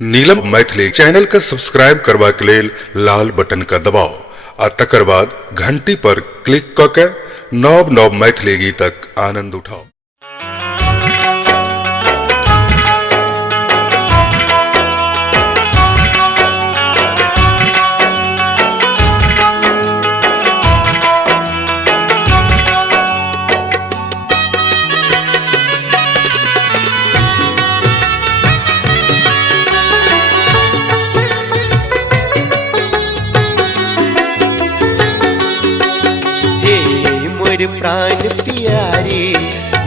नीलम Maithili channel का subscribe करबा के लेल लाल बटन का दबाओ आ तकर बाद घंटी पर क्लिक क के नव नव मैथिली गीतक आनंद उठाओ। प्राण प्यारी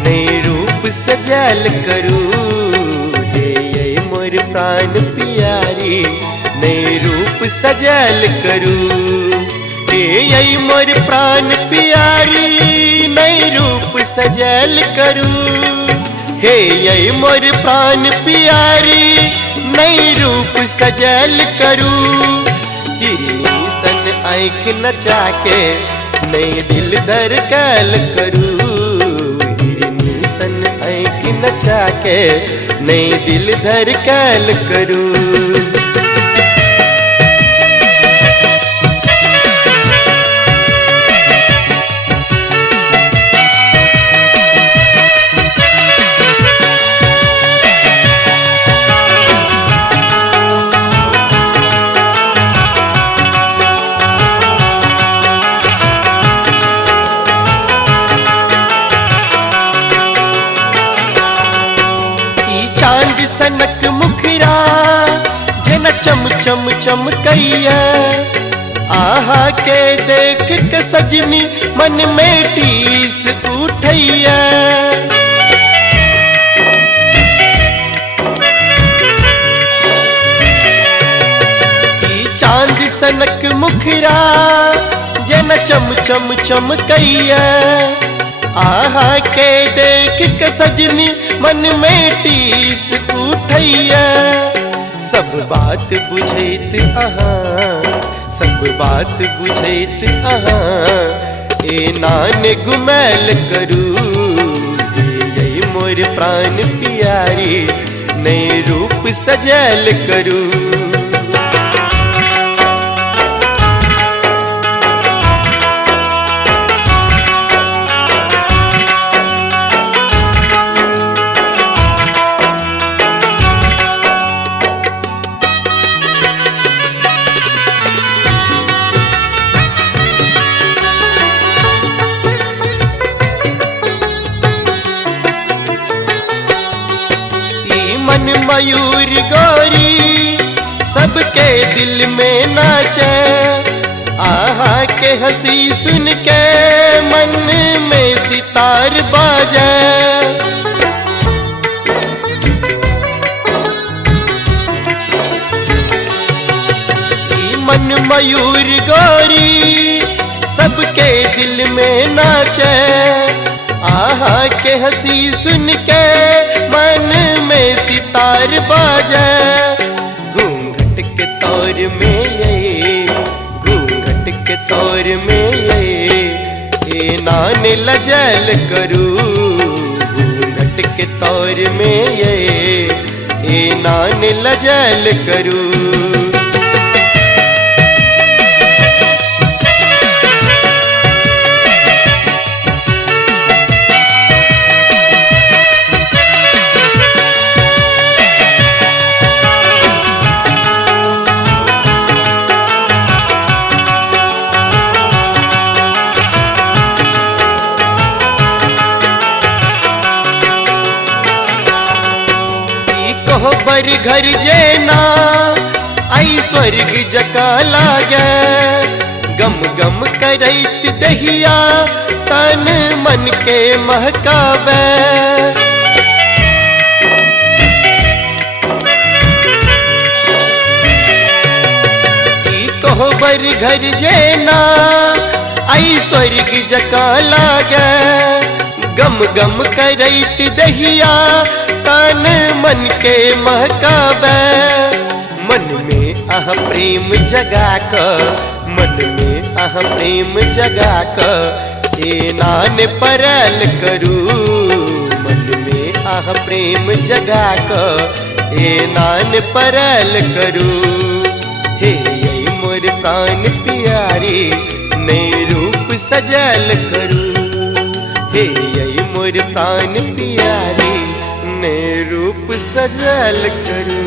नए रूप सजल करू, हे मोर प्राण प्यारी नए रूप सजल करू, हे मोर प्राण प्यारी नए रूप सजल करू, हे मोर प्राण प्यारी नए रूप सजल करू। हिरनी सन आँख नचा के नए दिल धड़कन करू, हिरनी सन आँख नचा के नए दिल धड़कन करू। चांद सनक मुखरा जना चम चम चमकैया, आहा के देख के सजनी मन में टीस उठैया। चांद सनक मुखरा जना चम चम चमकैया, आहा के देख के सजनी मन में टीस उठैया। सब बात बुझैत अहाँ, सब बात बुझैत अहाँ, ए नान गुमैल करू, ये मोर प्राण प्यारी नए रूप सजल करू। मन मयूर गोरी सबके दिल में नाचे, आहा के हंसी सुन के मन में सितार बाजे। मन मयूर गोरी सबके दिल में नाचे, आहा के हंसी सुन के मन में सितार बाजे। घूंघट के तौर में ये, घूंघट के तौर में ये नान लजल करू, घूंघट के तौर में ये नान लजल करू। बर घर जेना आई स्वर्ग जका लागे, गम गम करैत दहिया तन मन के महकावे। बर घर जेना आई स्वर्ग जका लागे, गम गम करैत दहिया तन मन के महकावे। मन में आह प्रेम जगा क, मन में आह प्रेम जगा क, ए नान परल करू, मन में आह प्रेम जगा क, ए नान परल करू। हे यही मोर प्राण प्यारी नए रूप सजल करू। हे यही मोर प्राण प्यारी नए रूप सजल करू।